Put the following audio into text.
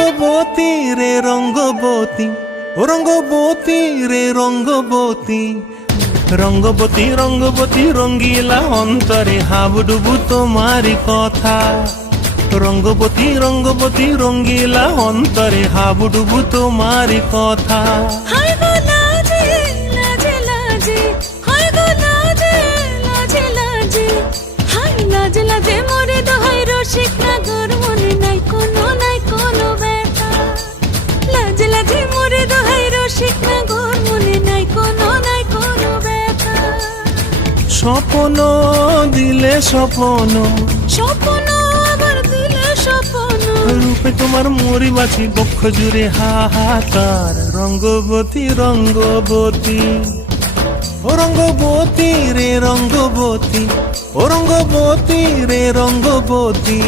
রঙ্গবতী রে রঙ্গবতী, ও রঙ্গবতী রে রঙ্গবতী, রঙ্গবতী রঙ্গবতী রঙ্গিলা অন্তরে হাবুডুবু তোমারি কথা। রঙ্গবতী রঙ্গবতী রঙ্গিলা অন্তরে হাবুডুবু তোমারি কথা। হায় গো লাজে লাজে লাজে, হায় গো লাজে লাজে লাজে, হায় লাজে লাজে মোরে দোহাই রসিক নাগর মনে নাই কোনো ব্যথা। লাজে লাজে মোরে দোহাই রসিক নাগর মনে নাই কোনো ব্যথা। স্বপ্ন দিলে স্বপ্ন, স্বপ্ন আবার দিলে স্বপ্ন, রূপে তোমার মরি বাছি বক্ষ জুড়ে হাহাকার। রঙ্গবতী রঙ্গবতী, ও রঙ্গবতী রে রঙ্গবতী, ও রঙ্গবতী রে রঙ্গবতী।